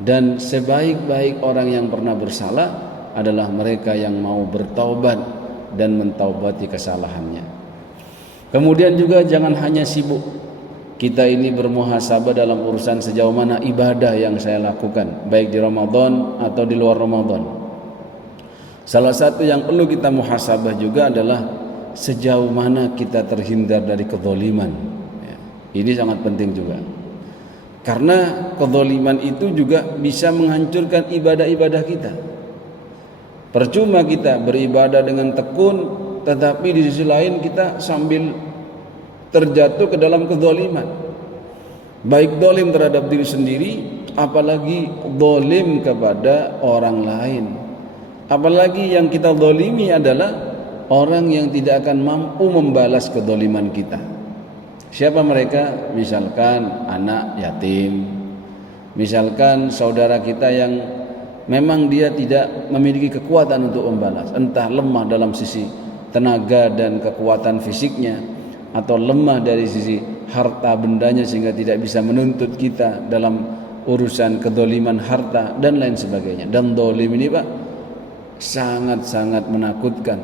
dan sebaik-baik orang yang pernah bersalah adalah mereka yang mau bertaubat dan mentaubati kesalahannya. Kemudian juga jangan hanya sibuk kita ini bermuhasabah dalam urusan sejauh mana ibadah yang saya lakukan, baik di Ramadan atau di luar Ramadan. Salah satu yang perlu kita muhasabah juga adalah sejauh mana kita terhindar dari kezaliman. Ini sangat penting juga, karena kezaliman itu juga bisa menghancurkan ibadah-ibadah kita. Percuma kita beribadah dengan tekun, tetapi di sisi lain kita sambil terjatuh ke dalam kezaliman, baik zalim terhadap diri sendiri, apalagi zalim kepada orang lain. Apalagi yang kita zalimi adalah orang yang tidak akan mampu membalas kezaliman kita. Siapa mereka? Misalkan anak yatim, misalkan saudara kita yang memang dia tidak memiliki kekuatan untuk membalas, entah lemah dalam sisi tenaga dan kekuatan fisiknya, atau lemah dari sisi harta bendanya sehingga tidak bisa menuntut kita dalam urusan kedzaliman harta dan lain sebagainya. Dan zalim ini Pak sangat-sangat menakutkan.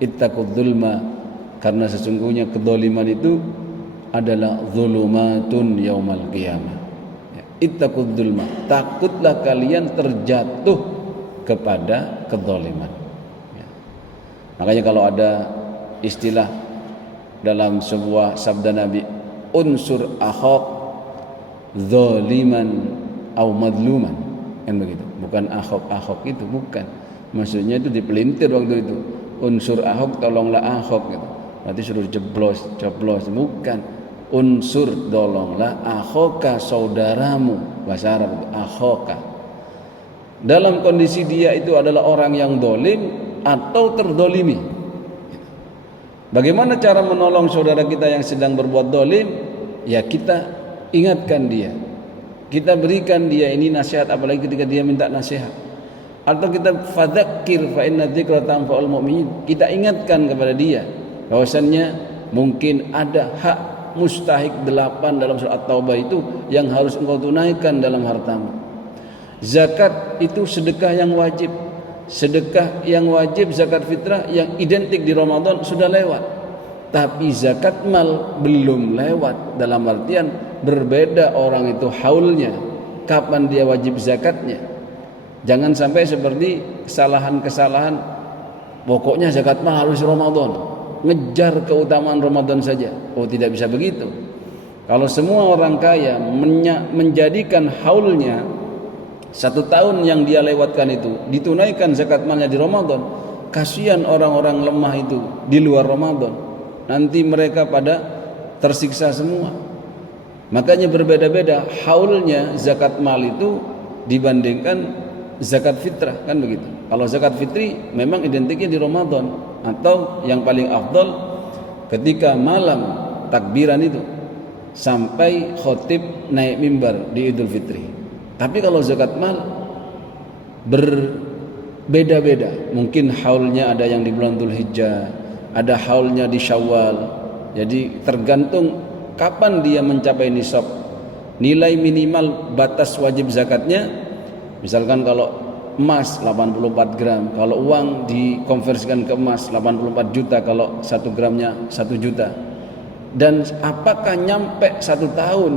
Ittaqud dzulma, karena sesungguhnya kedzaliman itu adalah zulumatun yaumal qiyamah. Ittaqud dzulma, takutlah kalian terjatuh kepada kedzaliman. Makanya kalau ada istilah dalam sebuah sabda Nabi, unsur akhok zaliman au madluman, kan begitu. Bukan akhok itu, bukan. Maksudnya itu dipelintir waktu itu. Unsur akhok, tolonglah akhok gitu. Berarti suruh jeblos, bukan. Unsur, tolonglah akhoka, saudaramu, bahasa Arab itu akhoka. Dalam kondisi dia itu adalah orang yang dolim atau terdolimi. Bagaimana cara menolong saudara kita yang sedang berbuat dolim? Ya kita ingatkan dia, kita berikan dia ini nasihat, apalagi ketika dia minta nasihat. Atau kita fadzakir fa inna dzikra tanfa'ul mu'minin, kita ingatkan kepada dia bahwasannya mungkin ada hak mustahik 8 dalam surat At-Taubah itu yang harus engkau tunaikan dalam hartamu. Zakat itu sedekah yang wajib. Sedekah yang wajib, zakat fitrah yang identik di Ramadan sudah lewat. Tapi zakat mal belum lewat, dalam artian berbeda orang itu haulnya, kapan dia wajib zakatnya. Jangan sampai seperti kesalahan-kesalahan, pokoknya zakat mal harus Ramadan, ngejar keutamaan Ramadan saja. Oh, tidak bisa begitu. Kalau semua orang kaya menjadikan haulnya 1 tahun yang dia lewatkan itu ditunaikan zakat malnya di Ramadan, kasihan orang-orang lemah itu di luar Ramadan, nanti mereka pada tersiksa semua. Makanya berbeda-beda haulnya zakat mal itu dibandingkan zakat fitrah, kan begitu. Kalau zakat fitri memang identiknya di Ramadan, atau yang paling afdal ketika malam takbiran itu sampai khotib naik mimbar di Idul Fitri. Tapi kalau zakat mal berbeda-beda. Mungkin haulnya ada yang di bulan Dzulhijjah, ada haulnya di Syawal. Jadi tergantung kapan dia mencapai nisab. Nilai minimal batas wajib zakatnya, misalkan kalau emas 84 gram, kalau uang dikonversikan ke emas 84 juta, kalau 1 gramnya 1 juta. Dan apakah nyampe 1 tahun?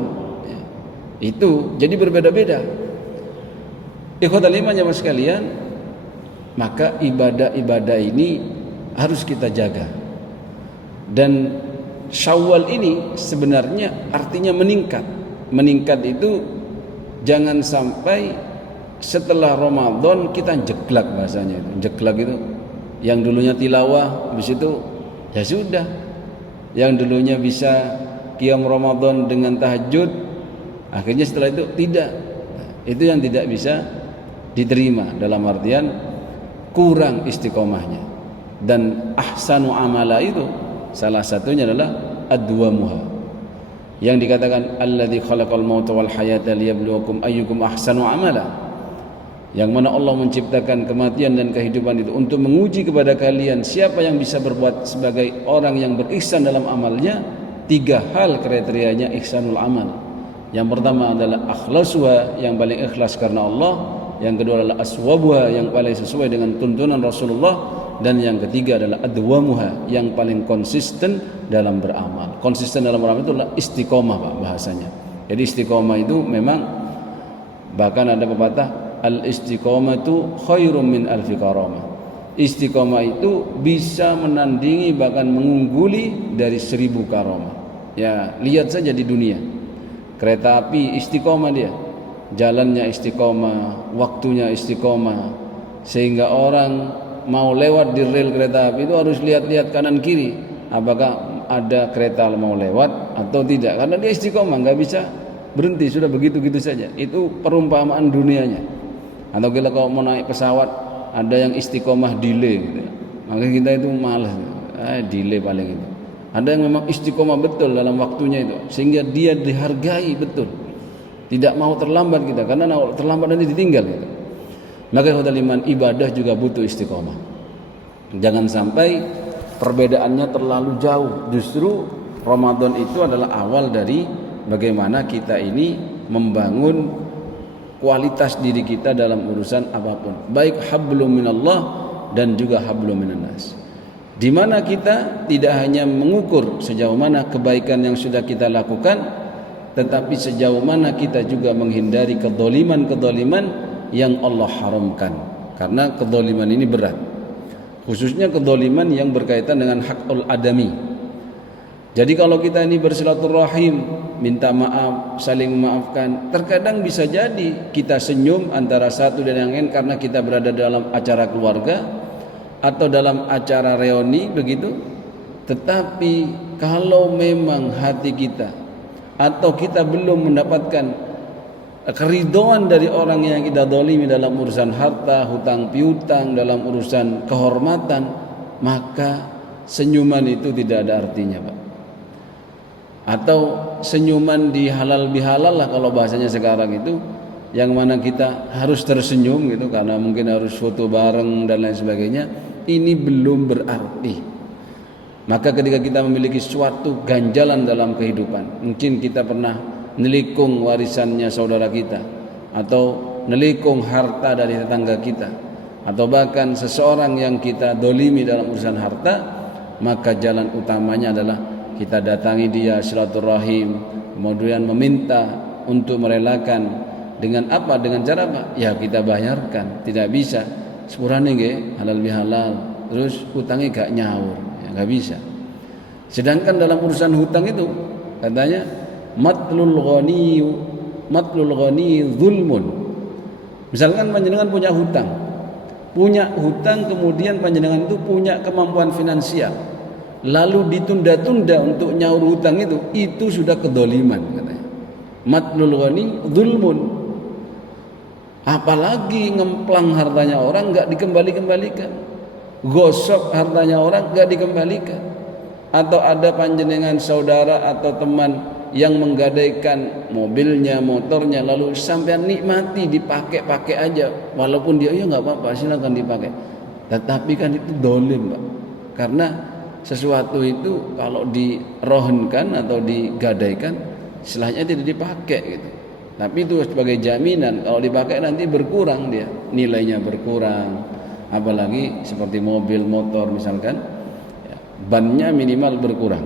Itu jadi berbeda-beda. Ikhwatal iman jamaah sekalian, maka ibadah-ibadah ini harus kita jaga. Dan Syawal ini sebenarnya artinya meningkat. Meningkat itu jangan sampai setelah Ramadan kita jeglak, bahasanya itu. Jeglak itu yang dulunya tilawah, habis itu ya sudah. Yang dulunya bisa qiyam Ramadan dengan tahajud, akhirnya setelah itu tidak. Itu yang tidak bisa diterima, dalam artian kurang istiqomahnya. Dan ahsanu amala itu salah satunya adalah adwamuha, yang dikatakan alladzi khalaqal mauta wal hayata liyabluwakum ayyukum ahsanu amala, yang mana Allah menciptakan kematian dan kehidupan itu untuk menguji kepada kalian siapa yang bisa berbuat sebagai orang yang berihsan dalam amalnya. 3 hal kriterianya ihsanul amal. Yang pertama adalah akhlasuha, yang paling ikhlas karena Allah. Yang kedua adalah aswabuha, yang paling sesuai dengan tuntunan Rasulullah. Dan yang ketiga adalah adwamuha, yang paling konsisten dalam beramal. Konsisten dalam beramal itu adalah istiqomah, Pak, bahasanya. Jadi istiqomah itu memang, bahkan ada pepatah, al-istiqomatu khairum min alfi karamah. Istiqomah itu bisa menandingi, bahkan mengungguli dari 1000 karamah. Ya, lihat saja di dunia. Kereta api istiqomah dia. Jalannya istiqomah, waktunya istiqomah, sehingga orang mau lewat di rel kereta api itu harus lihat-lihat kanan kiri, apakah ada kereta mau lewat atau tidak, karena dia istiqomah, nggak bisa berhenti, sudah begitu-gitu saja. Itu perumpamaan dunianya. Atau kita kalau mau naik pesawat ada yang istiqomah delay gitu, maka kita itu malas, delay paling itu. Ada yang memang istiqomah betul dalam waktunya itu, sehingga dia dihargai betul, tidak mau terlambat kita, karena terlambat nanti ditinggal gitu. Maka iman, ibadah juga butuh istiqomah. Jangan sampai perbedaannya terlalu jauh. Justru Ramadan itu adalah awal dari bagaimana kita ini membangun kualitas diri kita dalam urusan apapun, baik hablum minallah dan juga hablum minannas, di mana kita tidak hanya mengukur sejauh mana kebaikan yang sudah kita lakukan, tetapi sejauh mana kita juga menghindari kedoliman-kedoliman yang Allah haramkan. Karena kedoliman ini berat, khususnya kedoliman yang berkaitan dengan hakul adami. Jadi kalau kita ini bersilaturahim, minta maaf, saling memaafkan, terkadang bisa jadi kita senyum antara satu dan yang lain karena kita berada dalam acara keluarga atau dalam acara reuni begitu. Tetapi kalau memang hati kita atau kita belum mendapatkan keridhaan dari orang yang kita dolimi dalam urusan harta, hutang piutang, dalam urusan kehormatan, maka senyuman itu tidak ada artinya, Pak. Atau senyuman di halal bihalal lah kalau bahasanya sekarang itu, yang mana kita harus tersenyum gitu karena mungkin harus foto bareng dan lain sebagainya, ini belum berarti. Maka ketika kita memiliki suatu ganjalan dalam kehidupan, mungkin kita pernah nelikung warisannya saudara kita, atau nelikung harta dari tetangga kita, atau bahkan seseorang yang kita dolimi dalam urusan harta, maka jalan utamanya adalah kita datangi dia silaturahim, kemudian meminta untuk merelakan Dengan apa? Dengan cara apa? Ya kita bayarkan. Tidak bisa sepurane nggih halal bihalal terus hutangnya gak nyaur, ya gak bisa. Sedangkan dalam urusan hutang itu katanya matlul ghani zulmun. Misalkan panjenengan punya hutang kemudian panjenengan itu punya kemampuan finansial lalu ditunda-tunda untuk nyaur hutang itu sudah kedoliman katanya. Matlul ghani zulmun. Apalagi ngemplang hartanya orang nggak dikembalikan, gosok hartanya orang nggak dikembalikan, atau ada panjenengan saudara atau teman yang menggadaikan mobilnya, motornya, lalu sampean nikmati dipakai aja, walaupun dia ya nggak apa-apa silakan dipakai, tetapi kan itu dolim Pak, karena sesuatu itu kalau dirohenkan atau digadaikan istilahnya tidak dipakai gitu. Tapi itu sebagai jaminan kalau dipakai nanti berkurang dia, nilainya berkurang. Apalagi seperti mobil, motor misalkan, ya, bannya minimal berkurang.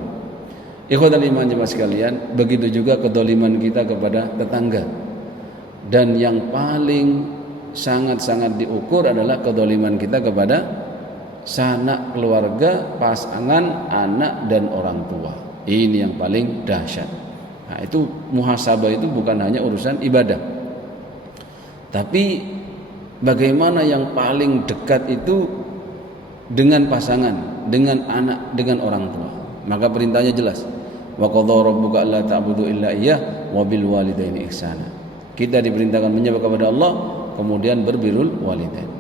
Ikhwatal iman jemaah sekalian, begitu juga kedoliman kita kepada tetangga. Dan yang paling sangat-sangat diukur adalah kedoliman kita kepada sanak keluarga, pasangan, anak dan orang tua. Ini yang paling dahsyat. Nah, itu muhasabah itu bukan hanya urusan ibadah, tapi bagaimana yang paling dekat itu dengan pasangan, dengan anak, dengan orang tua. Maka perintahnya jelas. Wa qadha rabbuka alla ta'budu illa iyyah wa bil walidaini ihsana. Kita diperintahkan menyembah kepada Allah, kemudian berbirrul walidain.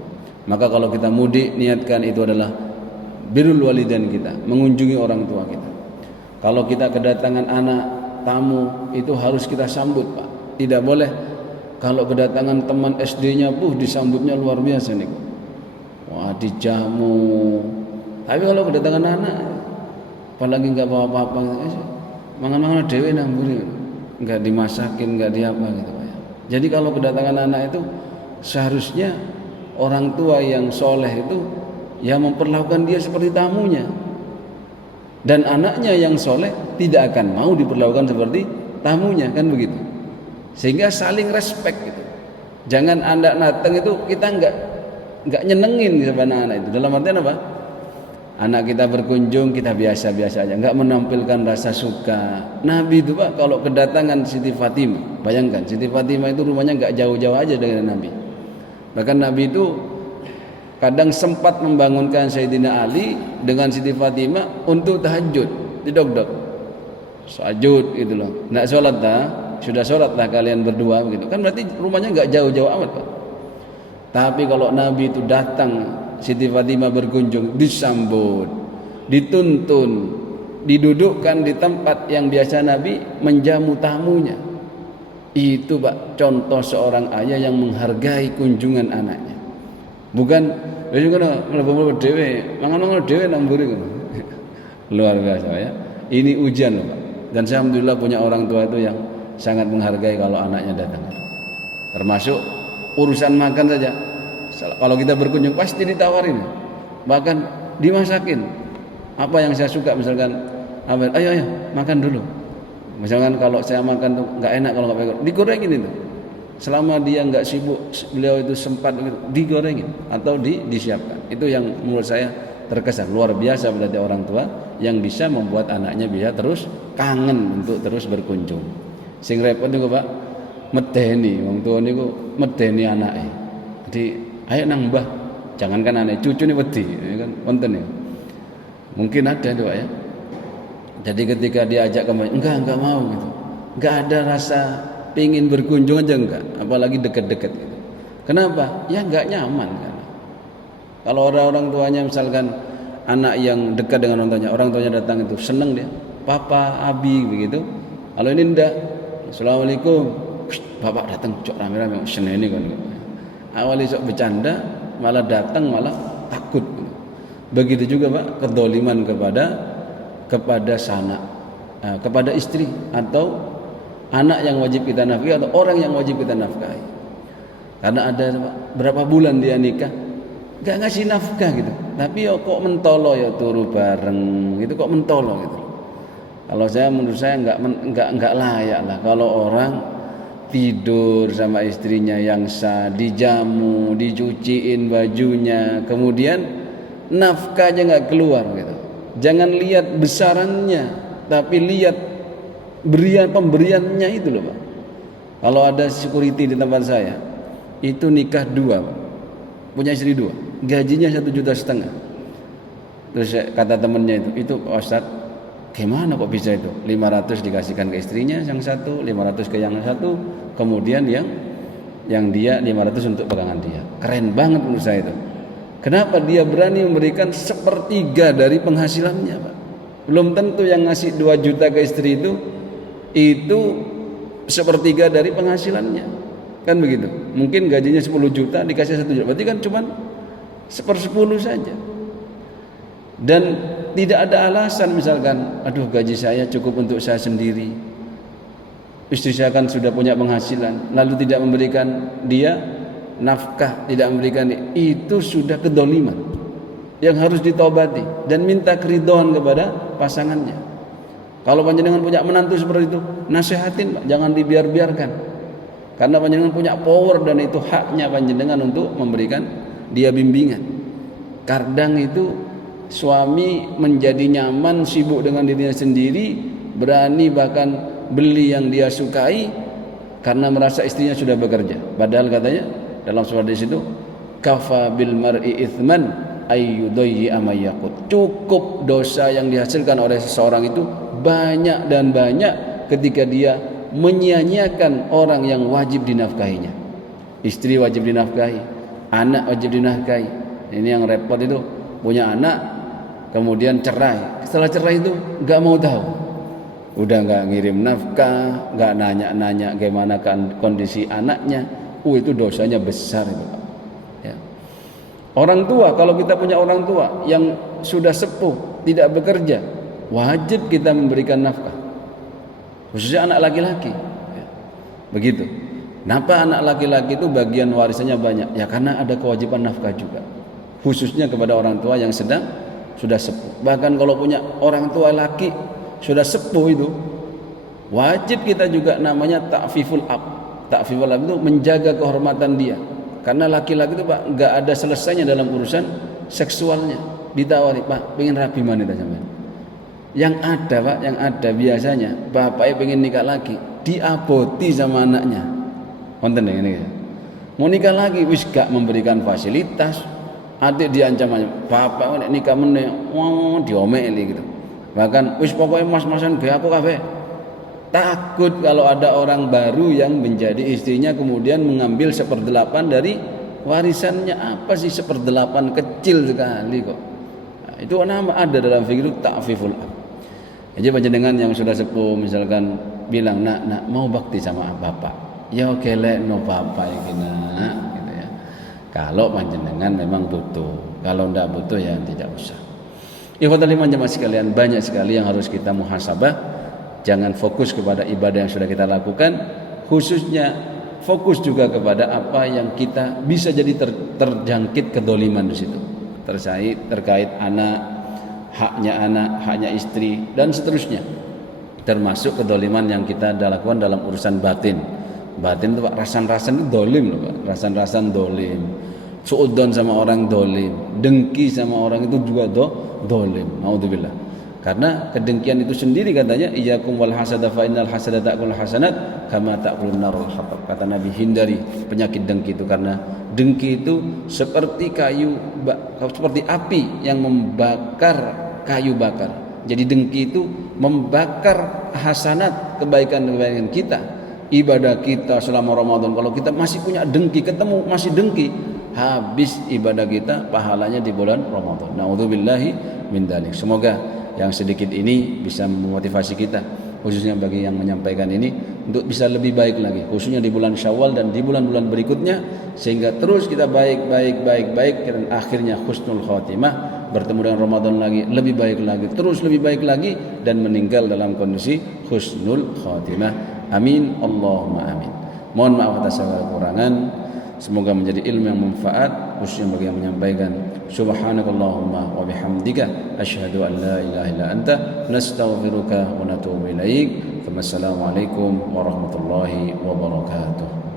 Maka kalau kita mudik, niatkan itu adalah birrul walidain kita, mengunjungi orang tua kita. Kalau kita kedatangan anak tamu itu harus kita sambut Pak. Tidak boleh kalau kedatangan teman SD-nya disambutnya luar biasa nih. Wah dijamu. Tapi kalau kedatangan anak apalagi enggak bawa apa-apa, mangan-mangan dhewe nang mburi. Enggak dimasakin, enggak diapa gitu Pak. Jadi kalau kedatangan anak itu seharusnya orang tua yang soleh itu yang memperlakukan dia seperti tamunya. Dan anaknya yang soleh tidak akan mau diperlakukan seperti tamunya, kan begitu. Sehingga saling respect gitu. Jangan anak datang itu kita enggak nyenengin sama anak itu. Dalam artian apa? Anak kita berkunjung kita biasa-biasa aja, enggak menampilkan rasa suka. Nabi itu Pak kalau kedatangan Siti Fatimah, bayangkan Siti Fatimah itu rumahnya enggak jauh-jauh aja dengan Nabi. Bahkan Nabi itu kadang sempat membangunkan Sayyidina Ali dengan Siti Fatimah untuk tahajud, didok-dok tahajud gitu loh. Nggak sholat dah, sudah sholat lah kalian berdua begitu. Kan berarti rumahnya nggak jauh-jauh amat Pak. Tapi kalau Nabi itu datang, Siti Fatimah berkunjung, disambut, dituntun, didudukkan di tempat yang biasa Nabi menjamu tamunya. Itu Pak contoh seorang ayah yang menghargai kunjungan anaknya. Bukan wis ngono mlebu-mlebu dhewe, mangan-mangan dhewe nang mburi ngono. Luar biasa ya. Ini ujian loh Pak. Dan saya alhamdulillah punya orang tua itu yang sangat menghargai kalau anaknya datang. Termasuk urusan makan saja. Kalau kita berkunjung pasti ditawarin. Bahkan dimasakin. Apa yang saya suka misalkan, ayo makan dulu. Misalkan kalau saya makan tuh enggak enak kalau enggak digorengin itu. Selama dia enggak sibuk, beliau itu sempat digorengin atau disiapkan. Itu yang menurut saya terkesan luar biasa berarti orang tua yang bisa membuat anaknya bisa terus kangen untuk terus berkunjung. Sing repot niku Pak, medeni wong tuwa niku medeni anake. Jadi ayo nang Mbah, jangankan anak cucu ini wedi kan wonten ya. Mungkin ada itu Pak ya. Jadi ketika diajak kemana, enggak mau gitu. Enggak ada rasa pingin berkunjung aja enggak, apalagi dekat-dekat gitu. Kenapa? Ya enggak nyaman kan. Kalau orang tuanya misalkan anak yang dekat dengan orang tuanya datang itu seneng dia, papa, abi begitu. Kalau ini enggak, assalamualaikum, bapak datang cok rame-rame, seneni kan. Awalnya sok bercanda, malah datang malah takut. Begitu juga Pak kedoliman kepada sanak, kepada istri atau anak yang wajib kita nafkahi atau orang yang wajib kita nafkahi. Karena ada berapa bulan dia nikah enggak ngasih nafkah gitu. Tapi kok mentolo turu bareng gitu, kok mentolo gitu. Kalau saya menurut saya enggak layak lah kalau orang tidur sama istrinya yang sah, dijamu, dicuciin bajunya, kemudian nafkahnya nggak keluar gitu. Jangan lihat besarannya, tapi lihat pemberiannya itu loh Pak. Kalau ada security di tempat saya, itu nikah 2 Pak. Punya istri 2, gajinya 1,5 juta. Terus kata temennya itu Ustaz, gimana kok bisa itu? 500 dikasihkan ke istrinya yang satu, 500 ke yang satu, kemudian yang dia 500 untuk pegangan dia. Keren banget menurut saya itu. Kenapa dia berani memberikan 1/3 dari penghasilannya Pak? Belum tentu yang ngasih 2 juta ke istri itu 1/3 dari penghasilannya. Kan begitu. Mungkin gajinya 10 juta dikasih 1 juta. Berarti kan cuma 1/10 saja. Dan tidak ada alasan misalkan, aduh gaji saya cukup untuk saya sendiri, istri saya kan sudah punya penghasilan, lalu tidak memberikan dia nafkah, tidak memberikan, itu sudah kedoliman yang harus ditobati dan minta keridhaan kepada pasangannya. Kalau panjenengan punya menantu seperti itu, nasihatin Pak, jangan dibiarkan, karena panjenengan punya power dan itu haknya panjenengan untuk memberikan dia bimbingan. Kadang itu suami menjadi nyaman, sibuk dengan dirinya sendiri, berani bahkan beli yang dia sukai karena merasa istrinya sudah bekerja. Padahal katanya dalam surat hadis itu, kafa bil mar'i itsman ayyudayyi amayakut. Cukup dosa yang dihasilkan oleh seseorang itu banyak dan banyak ketika dia menyia-nyiakan orang yang wajib dinafkahinya. Istri wajib dinafkahi, anak wajib dinafkahi. Ini yang repot itu, punya anak kemudian cerai. Setelah cerai itu nggak mau tahu, udah nggak ngirim nafkah, nggak nanya-nanya gimana kan kondisi anaknya. Itu dosanya besar itu Pak. Ya. Orang tua, kalau kita punya orang tua yang sudah sepuh tidak bekerja, wajib kita memberikan nafkah, khususnya anak laki-laki. Ya. Begitu. Kenapa anak laki-laki itu bagian warisannya banyak? Ya karena ada kewajiban nafkah juga, khususnya kepada orang tua yang sudah sepuh. Bahkan kalau punya orang tua laki sudah sepuh itu, wajib kita juga namanya ta'fiful ab. Ta'fiful ab itu menjaga kehormatan dia. Karena laki-laki itu Pak nggak ada selesainya dalam urusan seksualnya. Ditawari, Pak, pengen rabi mana dah sampean? Yang ada Pak, yang ada biasanya bapaknya pengen nikah lagi, diaboti sama anaknya. Konten ini. Mau nikah lagi wis gak memberikan fasilitas. Adik diancam aja, bapak nikah meneh, wah diomeli gitu. Bahkan wis pokoknya mas-masan gaya aku kafe. Takut kalau ada orang baru yang menjadi istrinya kemudian mengambil 1/8 dari warisannya. Apa sih 1/8, kecil sekali kok. Nah, itu nama ada dalam fikih ta'fiful ab. Jadi panjenengan yang sudah sepuh misalkan bilang, nak mau bakti sama bapak. Ya kelek no bapak iki nak. Kalau panjenengan memang butuh, kalau tidak butuh ya tidak usah. Ikhwatal iman jemaah sekalian, banyak sekali yang harus kita muhasabah. Jangan fokus kepada ibadah yang sudah kita lakukan, khususnya fokus juga kepada apa yang kita bisa jadi terjangkit kedoliman di situ. Terkait anak, haknya istri dan seterusnya. Termasuk kedoliman yang kita lakukan dalam urusan batin. Batin itu Pak, rasan-rasan itu dolim loh Pak, rasan-rasan dolim, suudzon sama orang dolim, dengki sama orang itu juga dolim. Naudzubillah. Karena kedengkian itu sendiri katanya, iyyakum wal hasada fa innal hasada ta'kul hasanat kama ta'kulun narul hatab. Kata Nabi, hindari penyakit dengki itu, karena dengki itu seperti seperti api yang membakar kayu bakar. Jadi dengki itu membakar hasanat, kebaikan-kebaikan kita. Ibadah kita selama Ramadan, kalau kita masih punya dengki, ketemu masih dengki, habis ibadah kita pahalanya di bulan Ramadan. Naudzubillahi min dzalik. Semoga yang sedikit ini bisa memotivasi kita, khususnya bagi yang menyampaikan ini, untuk bisa lebih baik lagi, khususnya di bulan Syawal dan di bulan-bulan berikutnya, sehingga terus kita baik dan akhirnya husnul khotimah, bertemu dengan Ramadan lagi lebih baik lagi, terus lebih baik lagi, dan meninggal dalam kondisi husnul khotimah. Amin, Allahumma amin. Mohon maaf atas segala kekurangan. Semoga menjadi ilmu yang manfaat, khususnya bagi yang menyampaikan. Subhanakallahumma wa bihamdika asyhadu an la ilaha illa anta nastaghfiruka wa natubu ilaik. Assalamualaikum warahmatullahi wabarakatuh.